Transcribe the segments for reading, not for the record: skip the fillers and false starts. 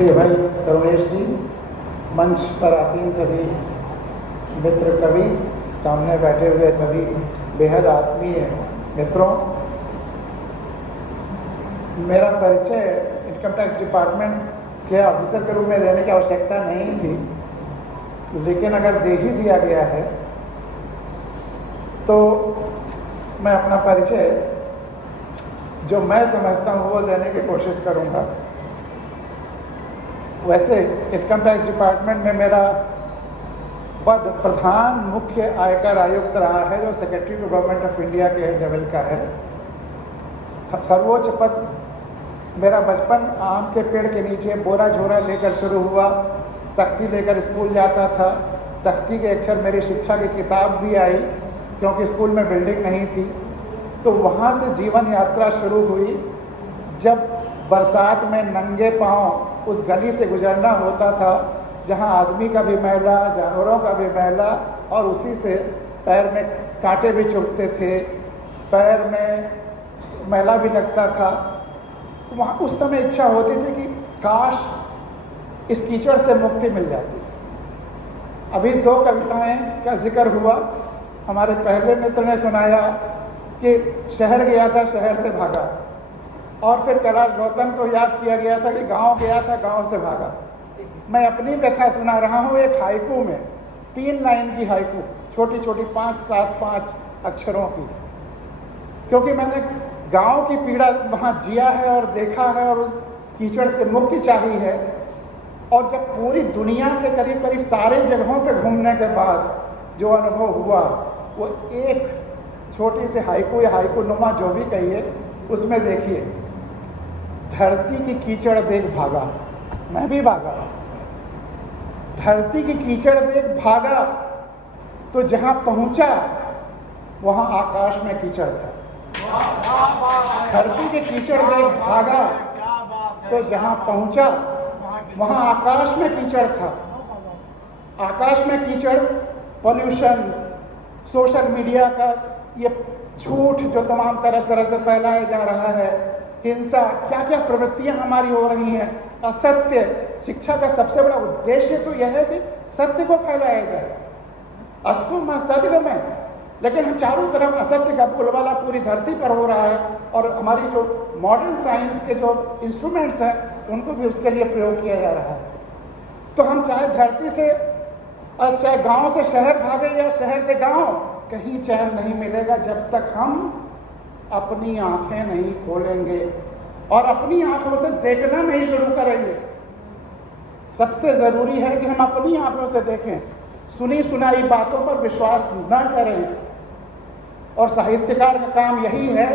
प्रिय भाई करुणेश जी, मंच पर आसीन सभी मित्र कवि, सामने बैठे हुए सभी बेहद आत्मीय मित्रों, मेरा परिचय इनकम टैक्स डिपार्टमेंट के ऑफिसर के रूप में देने की आवश्यकता नहीं थी, लेकिन अगर दे ही दिया गया है तो मैं अपना परिचय जो मैं समझता हूँ वो देने की कोशिश करूँगा। वैसे इनकम टैक्स डिपार्टमेंट में मेरा पद प्रधान मुख्य आयकर आयुक्त रहा है, जो secretary to government of India के लेवल का है। सर्वोच्च पद मेरा बचपन आम के पेड़ के नीचे बोरा झोरा लेकर शुरू हुआ। तख्ती लेकर स्कूल जाता था। तख्ती के अक्षर मेरी शिक्षा की किताब भी आई, क्योंकि स्कूल में बिल्डिंग नहीं थी। तो वहाँ से जीवन यात्रा शुरू हुई, जब बरसात में नंगे पाँव उस गली से गुजरना होता था जहाँ आदमी का भी मैला, जानवरों का भी मैला, और उसी से पैर में कांटे भी चुभते थे, पैर में मैला भी लगता था। वहाँ उस समय इच्छा होती थी कि काश इस कीचड़ से मुक्ति मिल जाती। अभी 2 कविताएं का जिक्र हुआ। हमारे पहले मित्र ने सुनाया कि शहर गया था, शहर से भागा, और फिर कैलाश गौतम को याद किया गया था कि गांव गया था, गांव से भागा। मैं अपनी व्यथा सुना रहा हूँ एक हाइकू में, 3 लाइन की हाइकू, छोटी छोटी 5 अक्षरों की, क्योंकि मैंने गांव की पीड़ा वहाँ जिया है और देखा है और उस कीचड़ से मुक्ति चाही है। और जब पूरी दुनिया के करीब करीब सारे जगहों पर घूमने के बाद जो अनुभव हुआ, वो एक छोटी सी हाइकू या हाइकू नुमा जो भी कहिए, उसमें देखिए, धरती की कीचड़ देख भागा, मैं भी भागा। धरती की कीचड़ देख भागा, तो जहाँ पहुँचा वहाँ आकाश में कीचड़ था। धरती की कीचड़ देख भागा, तो जहाँ पहुँचा वहाँ आकाश में कीचड़ था। आकाश में कीचड़, पॉल्यूशन, सोशल मीडिया का ये झूठ जो तमाम तरह से फैलाया जा रहा है, हिंसा, क्या क्या प्रवृत्तियां हमारी हो रही हैं, असत्य। शिक्षा का सबसे बड़ा उद्देश्य तो यह है कि सत्य को फैलाया जाए। अस्तु मा सद्गमय, लेकिन हम चारों तरफ असत्य का बोलबाला पूरी धरती पर हो रहा है, और हमारी जो मॉडर्न साइंस के जो इंस्ट्रूमेंट्स हैं उनको भी उसके लिए प्रयोग किया जा रहा है। तो हम चाहे धरती से, चाहे गांव से शहर भागे या शहर से गांव, कहीं चैन नहीं मिलेगा जब तक हम अपनी आंखें नहीं खोलेंगे और अपनी आंखों से देखना नहीं शुरू करेंगे। सबसे ज़रूरी है कि हम अपनी आंखों से देखें, सुनी सुनाई बातों पर विश्वास न करें। और साहित्यकार का काम यही है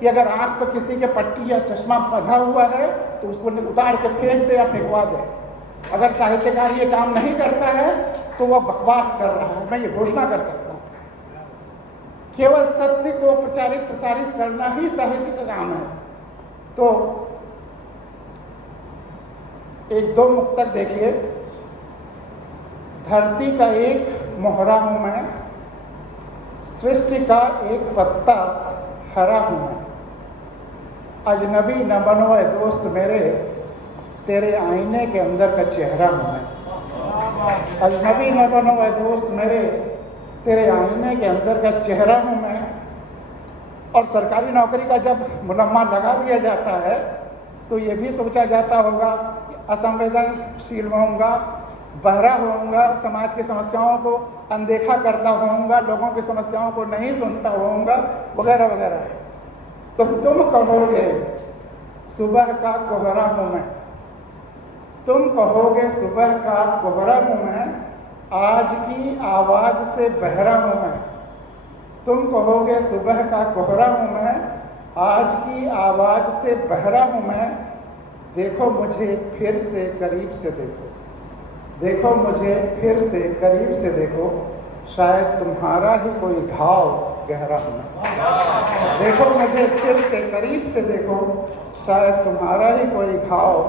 कि अगर आंख पर किसी के पट्टी या चश्मा बंधा हुआ है तो उसको उतार के फेंक दे या फेंकवा दे। अगर साहित्यकार ये काम नहीं करता है तो वह बकवास कर रहा है, मैं ये घोषणा कर सकता हूँ। केवल सत्य को प्रसारित करना ही साहित्य का काम है। तो 1-2 मुक्तक देखिए। धरती का एक मोहरा हूँ मैं, सृष्टि का एक पत्ता हरा हूँ मैं। अजनबी न बनो ऐ दोस्त मेरे, तेरे आईने के अंदर का चेहरा हूँ मैं। अजनबी न बनो ऐ दोस्त मेरे, तेरे आईने के अंदर का चेहरा हूँ मैं। और सरकारी नौकरी का जब मुनम्मा लगा दिया जाता है तो ये भी सोचा जाता होगा कि असंवेदनशील होऊंगा, बहरा होऊंगा, समाज की समस्याओं को अनदेखा करता होऊंगा, लोगों की समस्याओं को नहीं सुनता होऊंगा, वगैरह वगैरह। तो तुम कहोगे सुबह का कोहरा हूँ मैं, तुम कहोगे सुबह का कोहरा हूँ मैं, आज की आवाज़ से बहरा हूँ मैं। तुम कहोगे सुबह का कोहरा हूँ मैं, आज की आवाज़ से बहरा हूँ मैं। देखो मुझे फिर से करीब से देखो, देखो मुझे फिर से करीब से देखो, शायद तुम्हारा ही कोई घाव गहरा हूँ मैं। देखो मुझे फिर से करीब से देखो, शायद तुम्हारा ही कोई घाव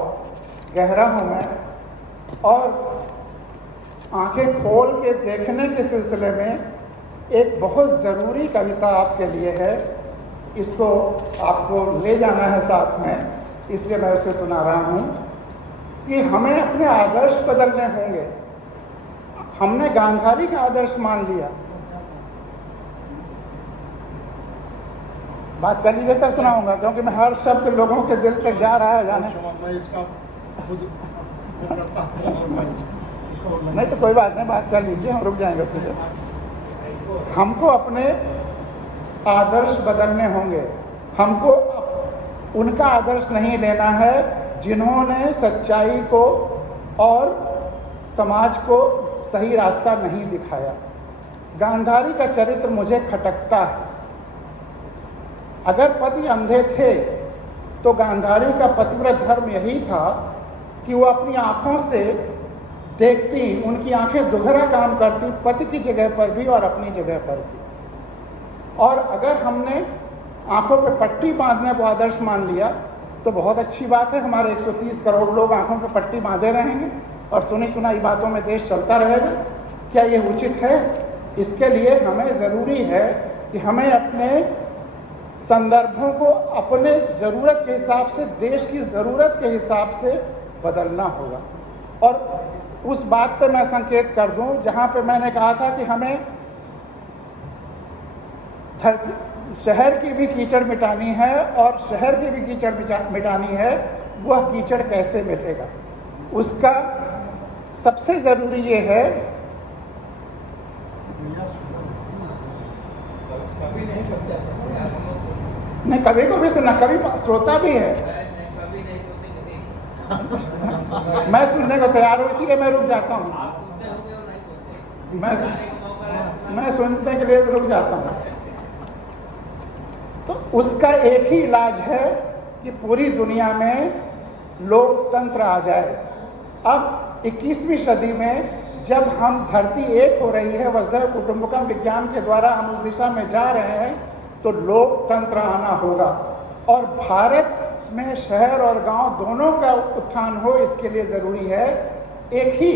गहरा हूँ मैं। और आंखें खोल के देखने के सिलसिले में एक बहुत ज़रूरी कविता आपके लिए है, इसको आपको ले जाना है साथ में, इसलिए मैं उसे सुना रहा हूँ। कि हमें अपने आदर्श बदलने होंगे। हमने गांधारी का आदर्श मान लिया। बात कर लीजिए तब सुनाऊंगा, क्योंकि मैं हर शब्द लोगों के दिल तक जा रहा है जाने। नहीं तो कोई बात नहीं, बात कर लीजिए, हम रुक जाएंगे फिर। हमको अपने आदर्श बदलने होंगे। हमको उनका आदर्श नहीं लेना है जिन्होंने सच्चाई को और समाज को सही रास्ता नहीं दिखाया। गांधारी का चरित्र मुझे खटकता है। अगर पति अंधे थे तो गांधारी का पतिव्रत धर्म यही था कि वो अपनी आँखों से देखती, उनकी आंखें दोहरा काम करती, पति की जगह पर भी और अपनी जगह पर भी। और अगर हमने आंखों पे पट्टी बांधने को आदर्श मान लिया तो बहुत अच्छी बात है, हमारे 130 करोड़ लोग आंखों पे पट्टी बांधे रहेंगे और सुनी सुनाई बातों में देश चलता रहेगा। क्या ये उचित है? इसके लिए हमें ज़रूरी है कि हमें अपने संदर्भों को अपने ज़रूरत के हिसाब से, देश की ज़रूरत के हिसाब से बदलना होगा। और उस बात पे मैं संकेत कर दूं जहां पे मैंने कहा था कि हमें शहर की भी कीचड़ मिटानी है और शहर की भी कीचड़ मिटानी है। वह कीचड़ कैसे मिटेगा? उसका सबसे ज़रूरी ये है नहीं, कभी को भी सुना, कभी श्रोता भी है। मैं सुनने को तैयार हूँ, इसीलिए मैं रुक जाता हूँ। मैं सुनने के लिए रुक जाता हूँ। तो उसका एक ही इलाज है कि पूरी दुनिया में लोकतंत्र आ जाए। अब 21वीं सदी में जब हम धरती एक हो रही है, वसुधैव कुटुंबकम विज्ञान के द्वारा हम उस दिशा में जा रहे हैं, तो लोकतंत्र आना होगा। और भारत में शहर और गांव दोनों का उत्थान हो, इसके लिए ज़रूरी है, एक ही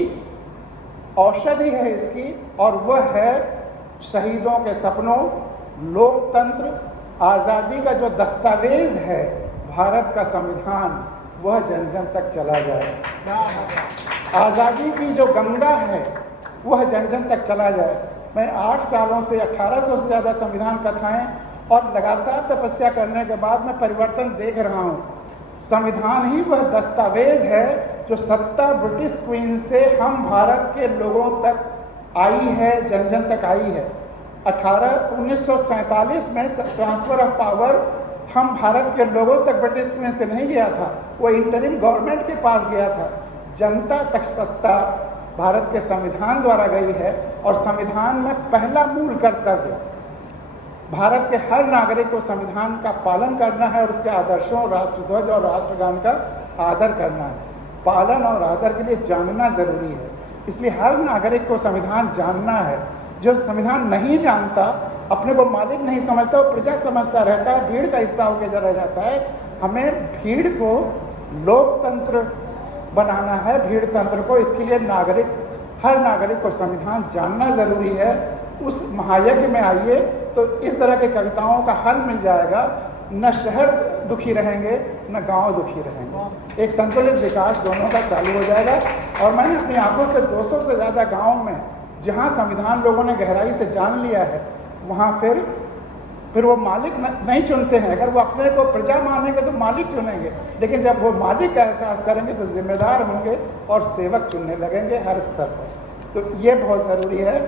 औषधि है इसकी, और वह है शहीदों के सपनों, लोकतंत्र, आज़ादी का जो दस्तावेज है भारत का संविधान, वह जन जन तक चला जाए। आज़ादी की जो गंगा है वह जन जन तक चला जाए। मैं 8 सालों से 1800 से ज़्यादा संविधान कथाएं और लगातार तपस्या करने के बाद मैं परिवर्तन देख रहा हूँ। संविधान ही वह दस्तावेज है जो सत्ता ब्रिटिश क्वीन से हम भारत के लोगों तक आई है, जन जन तक आई है। 1947 में ट्रांसफ़र ऑफ पावर हम भारत के लोगों तक ब्रिटिश क्वीन से नहीं गया था, वो इंटरिम गवर्नमेंट के पास गया था। जनता तक सत्ता भारत के संविधान द्वारा गई है। और संविधान में पहला मूल कर्तव्य भारत के हर नागरिक को संविधान का पालन करना है और उसके आदर्शों, राष्ट्रध्वज और राष्ट्रगान का आदर करना है। पालन और आदर के लिए जानना ज़रूरी है, इसलिए हर नागरिक को संविधान जानना है। जो संविधान नहीं जानता, अपने को मालिक नहीं समझता, वो प्रजा समझता रहता है, भीड़ का हिस्सा होकर रह जाता है। हमें भीड़ को लोकतंत्र बनाना है, भीड़ तंत्र को। इसके लिए हर नागरिक को संविधान जानना ज़रूरी है। उस महायज्ञ में आइए तो इस तरह की कविताओं का हल मिल जाएगा। न शहर दुखी रहेंगे, न गांव दुखी रहेंगे। एक संतुलित विकास दोनों का चालू हो जाएगा। और मैंने अपनी आंखों से 200 से ज़्यादा गाँव में जहाँ संविधान लोगों ने गहराई से जान लिया है, वहाँ फिर वो मालिक नहीं चुनते हैं। अगर वो अपने को प्रजा मानेंगे तो मालिक चुनेंगे, लेकिन जब वो मालिक का एहसास करेंगे तो जिम्मेदार होंगे और सेवक चुनने लगेंगे हर स्तर पर। तो ये बहुत ज़रूरी है।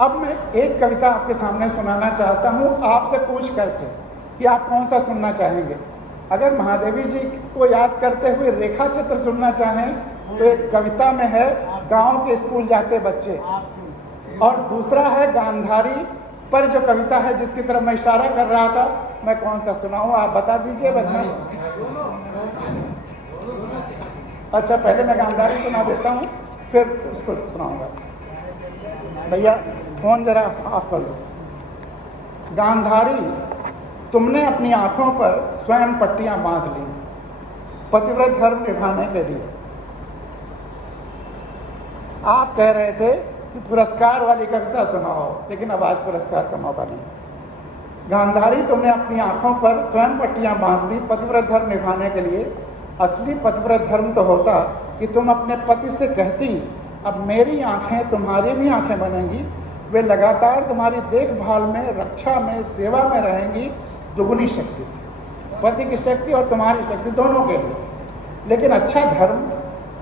अब मैं एक कविता आपके सामने सुनाना चाहता हूँ, आपसे पूछ करके कि आप कौन सा सुनना चाहेंगे। अगर महादेवी जी को याद करते हुए रेखा चित्र सुनना चाहें तो एक कविता में है गाँव के स्कूल जाते बच्चे, और दूसरा है गांधारी पर जो कविता है जिसकी तरफ मैं इशारा कर रहा था। मैं कौन सा सुनाऊँ, आप बता दीजिए बस। मैं अच्छा, पहले मैं गांधारी सुना देता हूँ, फिर उसको सुनाऊँगा। भैया फ़ोन ज़रा ऑफ कर लो। गांधारी, तुमने अपनी आँखों पर स्वयं पट्टियाँ बांध ली पतिव्रत धर्म निभाने के लिए। आप कह रहे थे कि पुरस्कार वाली कविता सुनाओ, लेकिन अब आज पुरस्कार का मौका नहीं। गांधारी, तुमने अपनी आँखों पर स्वयं पट्टियाँ बांध ली पतिव्रत धर्म निभाने के लिए। असली पतिव्रत धर्म तो होता कि तुम अपने पति से कहती अब मेरी आँखें तुम्हारी भी आँखें बनेंगी, वे लगातार तुम्हारी देखभाल में, रक्षा में, सेवा में रहेंगी दुगुनी शक्ति से, पति की शक्ति और तुम्हारी शक्ति दोनों के लिए। लेकिन अच्छा धर्म,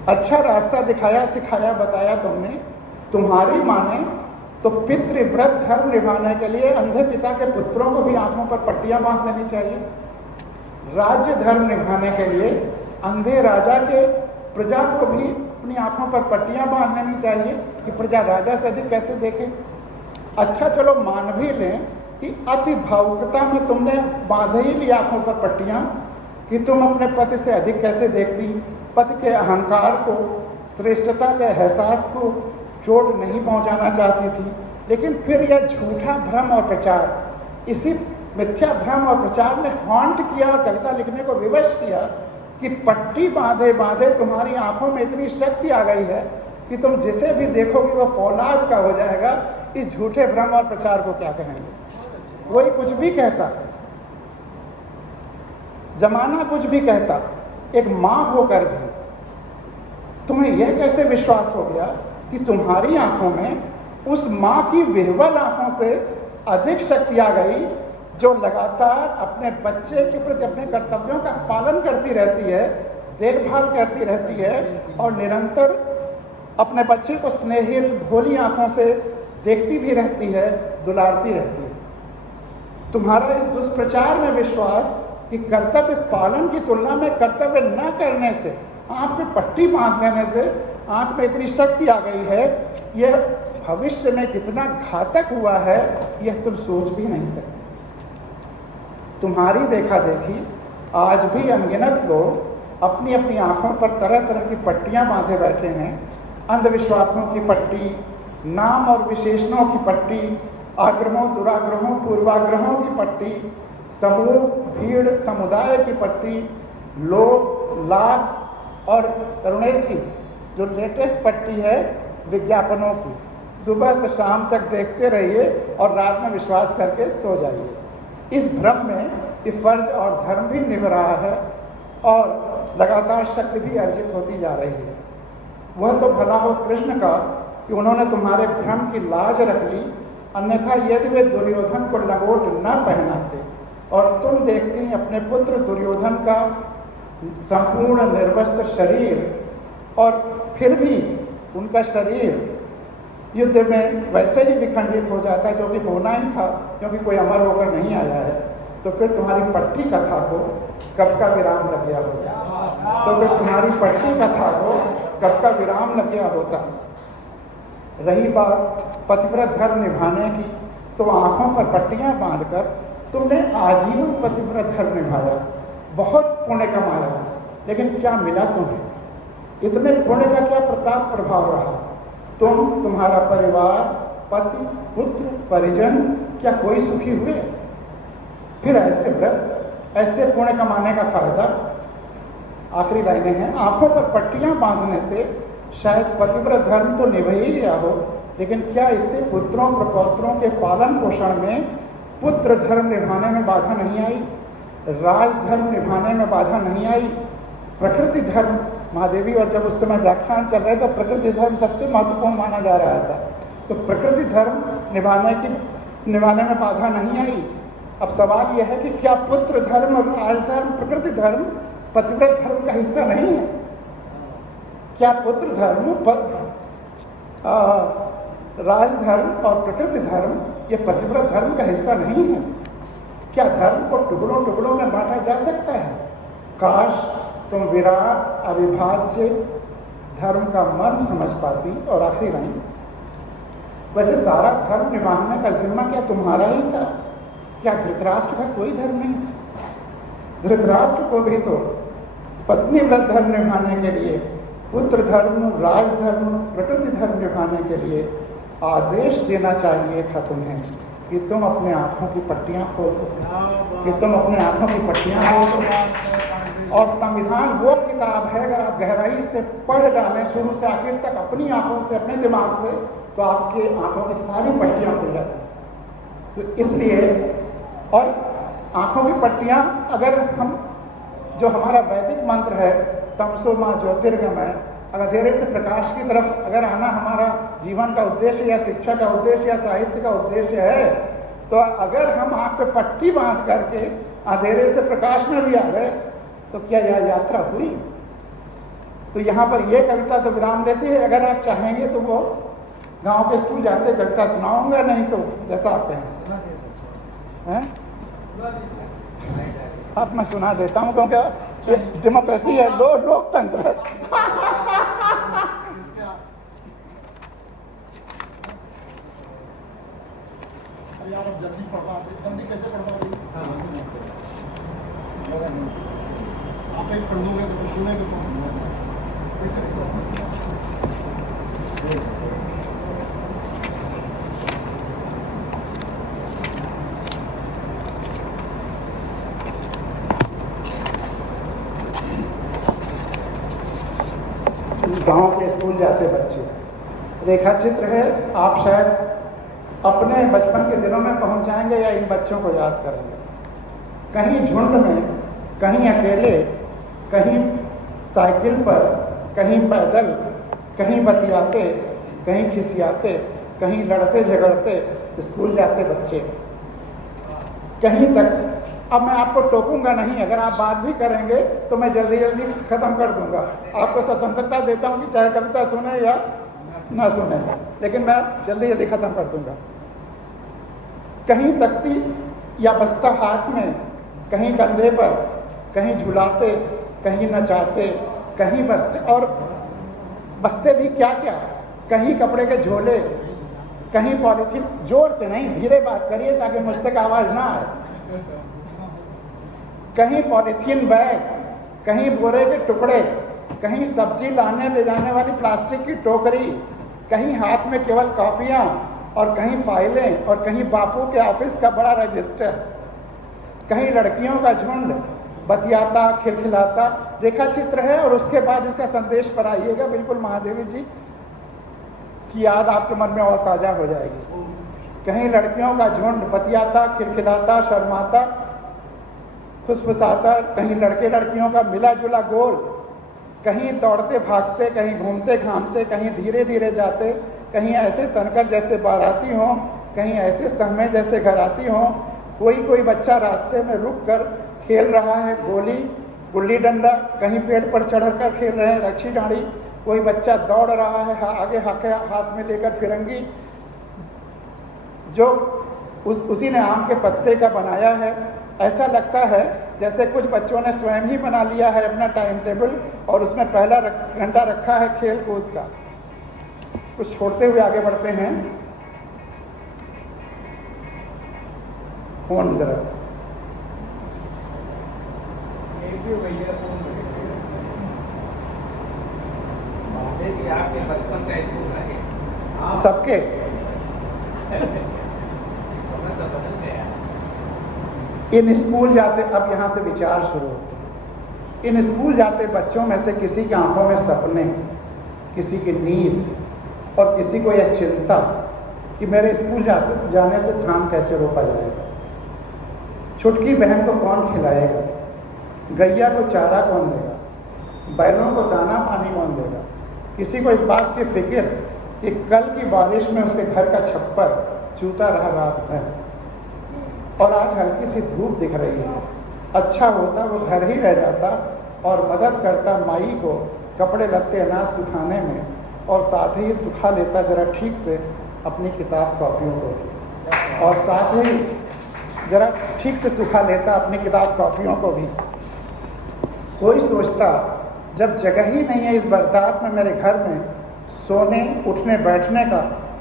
अच्छा रास्ता दिखाया, सिखाया, बताया तुमने। तुम्हारी माने तो पितृव्रत धर्म निभाने के लिए अंधे पिता के पुत्रों को भी आंखों पर पट्टियां बांध देनी चाहिए। राज्य धर्म निभाने के लिए अंधे राजा के प्रजा को भी अपनी आंखों पर पट्टियां बांध देनी चाहिए कि प्रजा राजा से अधिक कैसे देखे। अच्छा चलो मान भी लें कि अति भावुकता में तुमने बांध ही ली आंखों पर पट्टियां कि तुम अपने पति से अधिक कैसे देखती, पति के अहंकार को, श्रेष्ठता के एहसास को चोट नहीं पहुंचाना चाहती थी। लेकिन फिर यह झूठा भ्रम और प्रचार, इसी मिथ्या भ्रम और प्रचार ने हॉन्ट किया और कविता लिखने को विवश किया कि पट्टी बांधे बांधे तुम्हारी आंखों में इतनी शक्ति आ गई है कि तुम जिसे भी देखोगे वह फौलाद का हो जाएगा। इस झूठे भ्रम और प्रचार को क्या कहेंगे? कोई कुछ भी कहता, जमाना कुछ भी कहता, एक माँ होकर भी तुम्हें यह कैसे विश्वास हो गया कि तुम्हारी आंखों में उस माँ की विह्वल आंखों से अधिक शक्ति आ गई जो लगातार अपने बच्चे के प्रति अपने कर्तव्यों का पालन करती रहती है, देखभाल करती रहती है और निरंतर अपने बच्चे को स्नेहिल भोली आंखों से देखती भी रहती है, दुलारती रहती है। तुम्हारा इस दुष्प्रचार में विश्वास कि कर्तव्य पालन की तुलना में कर्तव्य न करने से, आँख में पट्टी बांध देने से आँख में इतनी शक्ति आ गई है, यह भविष्य में कितना घातक हुआ है यह तुम सोच भी नहीं सकते। तुम्हारी देखा देखी आज भी अनगिनत लोग अपनी अपनी आँखों पर तरह तरह की पट्टियाँ बांधे बैठे हैं। अंधविश्वासों की पट्टी, नाम और विशेषणों की पट्टी, आग्रहों, दुराग्रहों, पूर्वाग्रहों की पट्टी, समूह, भीड़, समुदाय की पट्टी, लोभ, लाभ और करुणेश की जो लेटेस्ट पट्टी है विज्ञापनों की, सुबह से शाम तक देखते रहिए और रात में विश्वास करके सो जाइए। इस भ्रम में ये फर्ज और धर्म भी निभ रहा है और लगातार शक्ति भी अर्जित होती जा रही है। वह तो भला हो कृष्ण का कि उन्होंने तुम्हारे भ्रम की लाज रख ली, अन्यथा यदि वे दुर्योधन को लंगोट न पहनाते और तुम देखती अपने पुत्र दुर्योधन का संपूर्ण निर्वस्त्र शरीर और फिर भी उनका शरीर युद्ध में वैसे ही विखंडित हो जाता जो कि होना ही था, क्योंकि कोई अमर होकर नहीं आया है, तो फिर तुम्हारी पट्टी कथा को कब का विराम लग गया होता। तो फिर तुम्हारी पट्टी कथा को कब का विराम लग गया होता। रही बात पतिव्रत धर्म निभाने की, तो आँखों पर पट्टियाँ बांधकर तुमने आजीवन पतिव्रत धर्म निभाया, बहुत पुण्य कमाया, लेकिन क्या मिला तुम्हें? इतने पुण्य का क्या प्रताप प्रभाव रहा? तुम, तुम्हारा परिवार, पति, पुत्र, परिजन, क्या कोई सुखी हुए? फिर ऐसे व्रत, ऐसे पुण्य कमाने का फायदा? आखिरी लाइनें हैं। आंखों पर पट्टियां बांधने से शायद पतिव्रत धर्म तो निभ ही गया हो, लेकिन क्या इससे पुत्रों प्रपौत्रों के पालन पोषण में पुत्र धर्म निभाने में बाधा नहीं आई? राजधर्म निभाने में बाधा नहीं आई? प्रकृति धर्म, महादेवी और जब उस समय व्याख्यान चल रहे तो प्रकृति धर्म सबसे महत्वपूर्ण माना जा रहा था, तो प्रकृति धर्म निभाने में बाधा नहीं आई। अब सवाल यह है कि क्या पुत्र धर्म, राजधर्म, प्रकृति धर्म पतिव्रत धर्म का हिस्सा नहीं है? क्या पुत्र धर्म, राजधर्म और प्रकृति धर्म ये पतिव्रत धर्म का हिस्सा नहीं है? क्या धर्म को टुकड़ों टुकड़ों में बांटा जा सकता है? काश तुम विराट अविभाज्य धर्म का मर्म समझ पाती। और आखिरी लाइन, वैसे सारा धर्म निभाने का जिम्मा क्या तुम्हारा ही था? क्या धृतराष्ट्र का कोई धर्म नहीं था? धृतराष्ट्र को भी तो पत्नी व्रत धर्म निभाने के लिए, पुत्र धर्म, राजधर्म, प्रकृति धर्म निभाने के लिए आदेश देना चाहिए था तुम्हें कि तुम अपने आँखों की पट्टियाँ खोल दो, कि तुम अपने आँखों की पट्टियाँ खोल दो। और संविधान वो किताब है, अगर आप गहराई से पढ़ डालें शुरू से आखिर तक अपनी आँखों से, अपने दिमाग से, तो आपके आँखों की सारी पट्टियाँ खुल जाती। तो इसलिए, और आँखों की पट्टियाँ अगर हम, जो हमारा वैदिक मंत्र है तमसो माँ ज्योतिर्गमय, अंधेरे से प्रकाश की तरफ अगर आना हमारा जीवन का उद्देश्य या शिक्षा का उद्देश्य या साहित्य का उद्देश्य है, तो अगर हम आँख पे पट्टी बांध करके अंधेरे से प्रकाश में भी आ गए तो क्या यह यात्रा हुई? तो यहाँ पर यह कविता तो विराम लेती है। अगर आप चाहेंगे तो वो गांव के स्कूल जाते कविता सुनाऊंगा, नहीं तो जैसा आप कहें। अब मैं सुना देता हूँ क्योंकि डेमोक्रेसी है, लोकतंत्र है। यार अब जल्दी पढ़वा, जल्दी कैसे पढ़वा? आप एक पढ़ दोगे तो सुनेंगे तो गांव के स्कूल जाते बच्चे, रेखा चित्र है। आप शायद अपने बचपन के दिनों में पहुंच जाएंगे या इन बच्चों को याद करेंगे। कहीं झुंड में, कहीं अकेले, कहीं साइकिल पर, कहीं पैदल, कहीं बतियाते, कहीं खिसियाते, कहीं लड़ते झगड़ते स्कूल जाते बच्चे। कहीं तक अब मैं आपको टोकूंगा नहीं, अगर आप बात भी करेंगे तो मैं जल्दी जल्दी ख़त्म कर दूंगा। आपको स्वतंत्रता देता हूं कि चाहे कविता सुने या ना सुने, लेकिन मैं जल्दी जल्दी ख़त्म कर दूंगा। कहीं तख्ती या बस्ता हाथ में, कहीं कंधे पर, कहीं झुलाते, कहीं नचाते, कहीं बस्ते, और बस्ते भी क्या क्या, कहीं कपड़े के झोले, कहीं पॉलीथीन। जोर से नहीं, धीरे बात करिए ताकि मुझ तक आवाज़ ना आए। कहीं पॉलीथीन बैग, कहीं बोरे के टुकड़े, कहीं सब्जी लाने ले जाने वाली प्लास्टिक की टोकरी, कहीं हाथ में केवल कॉपियाँ और कहीं फाइलें, और कहीं बापू के ऑफिस का बड़ा रजिस्टर, कहीं लड़कियों का झुंड बतियाता खिलखिलाता। रेखा चित्र है और उसके बाद इसका संदेश पर आइएगा, बिल्कुल महादेवी जी की याद आपके मन में और ताज़ा हो जाएगी। कहीं लड़कियों का झुंड बतियाता खिलखिलाता शर्माता फुसफुसाता, कहीं लड़के लड़कियों का मिला जुला गोल, कहीं दौड़ते भागते, कहीं घूमते घामते, कहीं धीरे धीरे जाते, कहीं ऐसे तनकर जैसे बाराती हों, कहीं ऐसे सहमे जैसे घराती हों। कोई बच्चा रास्ते में रुक कर खेल रहा है गोली गुल्ली डंडा, कहीं पेड़ पर चढ़कर खेल रहे हैं रच्छी डाँड़ी। कोई बच्चा दौड़ रहा है आगे हाथ में लेकर फिरंगी, जो उसी ने आम के पत्ते का बनाया है। ऐसा लगता है जैसे कुछ बच्चों ने स्वयं ही बना लिया है अपना टाइम टेबल और उसमें पहला घंटा रखा है खेल कूद का। कुछ छोड़ते हुए आगे बढ़ते हैं। फोन जरा आपके बचपन का स्कूल है सबके इन स्कूल जाते, अब यहाँ से विचार शुरू होते हैं। इन स्कूल जाते बच्चों में से किसी की आंखों में सपने, किसी की नींद और किसी को यह चिंता कि मेरे स्कूल जाने से धान कैसे रोपा जाएगा, छुटकी बहन को कौन खिलाएगा, गैया को चारा कौन देगा, बैलों को दाना पानी कौन देगा। किसी को इस बात की फिक्र कि कल की बारिश में उसके घर का छप्पर चूता रहा रात भर और आज हल्की सी धूप दिख रही है। अच्छा होता वो घर ही रह जाता और मदद करता माई को कपड़े लत्ते अनाज सुखाने में, और साथ ही सुखा लेता जरा ठीक से अपनी किताब कॉपियों को, और साथ ही जरा ठीक से सुखा लेता अपनी किताब कॉपियों को भी। कोई सोचता जब जगह ही नहीं है इस बरसात में मेरे घर में सोने उठने बैठने का,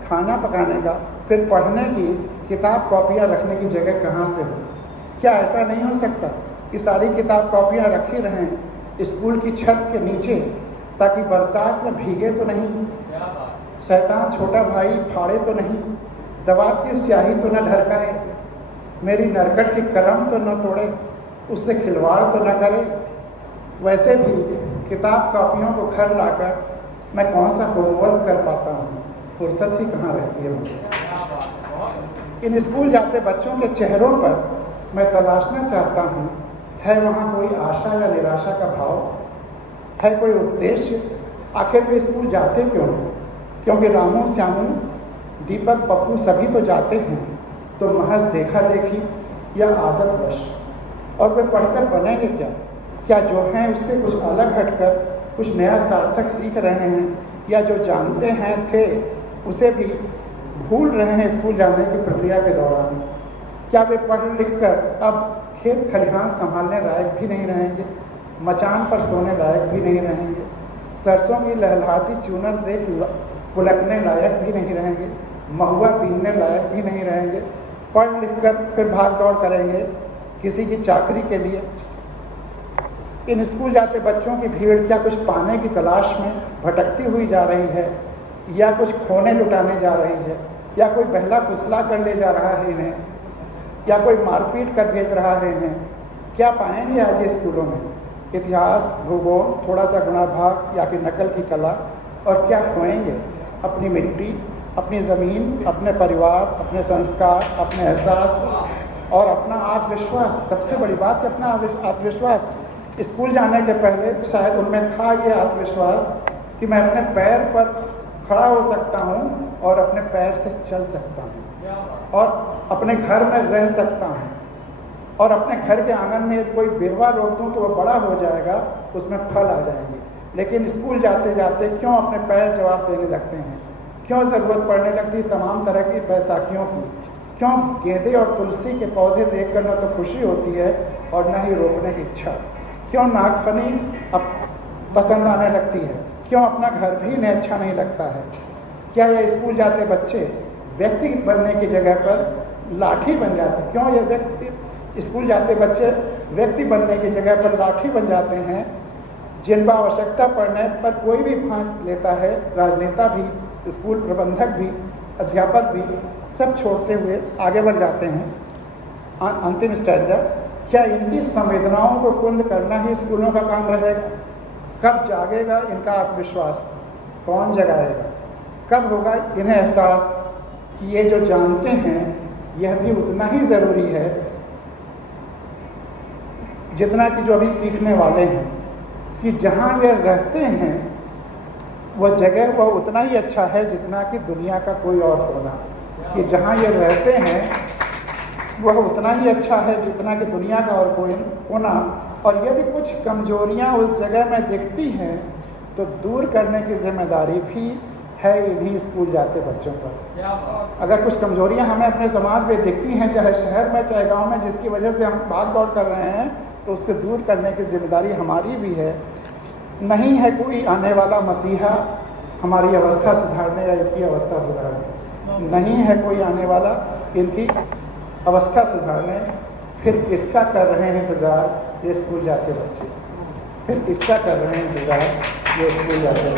खाना पकाने का, फिर पढ़ने की, किताब कॉपियाँ रखने की जगह कहाँ से हो। क्या ऐसा नहीं हो सकता कि सारी किताब कॉपियाँ रखी रहें स्कूल की छत के नीचे, ताकि बरसात में भीगे तो नहीं, शैतान छोटा भाई फाड़े तो नहीं, दवात की स्याही तो न ढरकाए, मेरी नरकट की कलम तो न तोड़े, उससे खिलवाड़ तो न करे। वैसे भी किताब कॉपियों को घर लाकर मैं कौन सा होमवर्क कर पाता हूँ, फुर्सत ही कहाँ रहती है मुझे। इन स्कूल जाते बच्चों के चेहरों पर मैं तलाशना चाहता हूँ, है वहाँ कोई आशा या निराशा का भाव, है कोई उद्देश्य, आखिर वे स्कूल जाते क्यों हैं? क्योंकि रामू, श्यामू, दीपक, पप्पू सभी तो जाते हैं, तो महज देखा देखी या आदतवश। और वे पढ़कर बनेंगे क्या? क्या जो हैं उससे कुछ अलग हटकर कुछ नया सार्थक सीख रहे हैं, या जो जानते हैं थे उसे भी भूल रहे हैं स्कूल जाने की प्रक्रिया के दौरान? क्या वे पढ़ लिख कर अब खेत खलिहान संभालने लायक भी नहीं रहेंगे, मचान पर सोने लायक भी नहीं रहेंगे, सरसों की लहलहाती चूनर देख पुलकने लायक भी नहीं रहेंगे, महुआ बीनने लायक भी नहीं रहेंगे? पढ़ लिख कर फिर भाग दौड़ करेंगे किसी की चाकरी के लिए? इन स्कूल जाते बच्चों की भीड़ क्या कुछ पाने की तलाश में भटकती हुई जा रही है, या कुछ खोने लुटाने जा रही है, या कोई बहला फुसला कर ले जा रहा है इन्हें, या कोई मारपीट कर भेज रहा है इन्हें? क्या पाएंगे आज ये स्कूलों में? इतिहास, भूगोल, थोड़ा सा गुणाभाग या कि नकल की कला? और क्या खोएंगे? अपनी मिट्टी, अपनी ज़मीन, अपने परिवार, अपने संस्कार, अपने एहसास और अपना आत्मविश्वास। सबसे बड़ी बात है अपना आत्मविश्वास। स्कूल जाने के पहले शायद उनमें था ये आत्मविश्वास कि मैं अपने पैर पर खड़ा हो सकता हूँ और अपने पैर से चल सकता हूँ और अपने घर में रह सकता हूँ, और अपने घर के आंगन में यदि कोई बिरवा रोक दूँ तो वह बड़ा हो जाएगा, उसमें फल आ जाएंगे। लेकिन स्कूल जाते जाते क्यों अपने पैर जवाब देने लगते हैं? क्यों ज़रूरत पड़ने लगती है तमाम तरह की बैसाखियों की? क्यों गेंदे और तुलसी के पौधे देखकर न तो खुशी होती है और न ही रोपने की इच्छा? क्यों नागफनी अब पसंद आने लगती है? क्यों अपना घर भी इन्हें अच्छा नहीं लगता है? क्या ये स्कूल जाते बच्चे व्यक्ति बनने की जगह पर लाठी बन जाते? क्यों ये व्यक्ति स्कूल जाते बच्चे व्यक्ति बनने की जगह पर लाठी बन जाते हैं, जिनका आवश्यकता पड़ने पर कोई भी फांस लेता है? राजनेता भी, स्कूल प्रबंधक भी, अध्यापक भी सब छोड़ते हुए आगे बढ़ जाते हैं। अंतिम स्टैंजा, क्या इनकी संवेदनाओं को कुंद करना ही स्कूलों का काम रहेगा? कब जागेगा इनका आत्मविश्वास? कौन जगाएगा? कब होगा इन्हें एहसास कि ये जो जानते हैं यह भी उतना ही ज़रूरी है जितना कि जो अभी सीखने वाले हैं? कि जहाँ ये रहते हैं वह जगह वह उतना ही अच्छा है जितना कि दुनिया का कोई और होना। कि जहाँ ये रहते हैं वह उतना ही अच्छा है जितना कि दुनिया का और कोई होना। और यदि कुछ कमजोरियाँ उस जगह में दिखती हैं तो दूर करने की जिम्मेदारी भी है इन्हीं स्कूल जाते बच्चों पर। अगर कुछ कमजोरियाँ हमें अपने समाज में दिखती हैं, चाहे शहर में चाहे गांव में, जिसकी वजह से हम भाग दौड़ कर रहे हैं, तो उसको दूर करने की जिम्मेदारी हमारी भी है। नहीं है कोई आने वाला मसीहा हमारी अवस्था सुधारने या इनकी अवस्था सुधारने, नहीं है कोई आने वाला इनकी अवस्था सुधारने। फिर किसका कर रहे हैं इंतज़ार ये स्कूल जाते बच्चे? फिर किसका कर रहे हैं इंतज़ार ये स्कूल जाते बच्चे?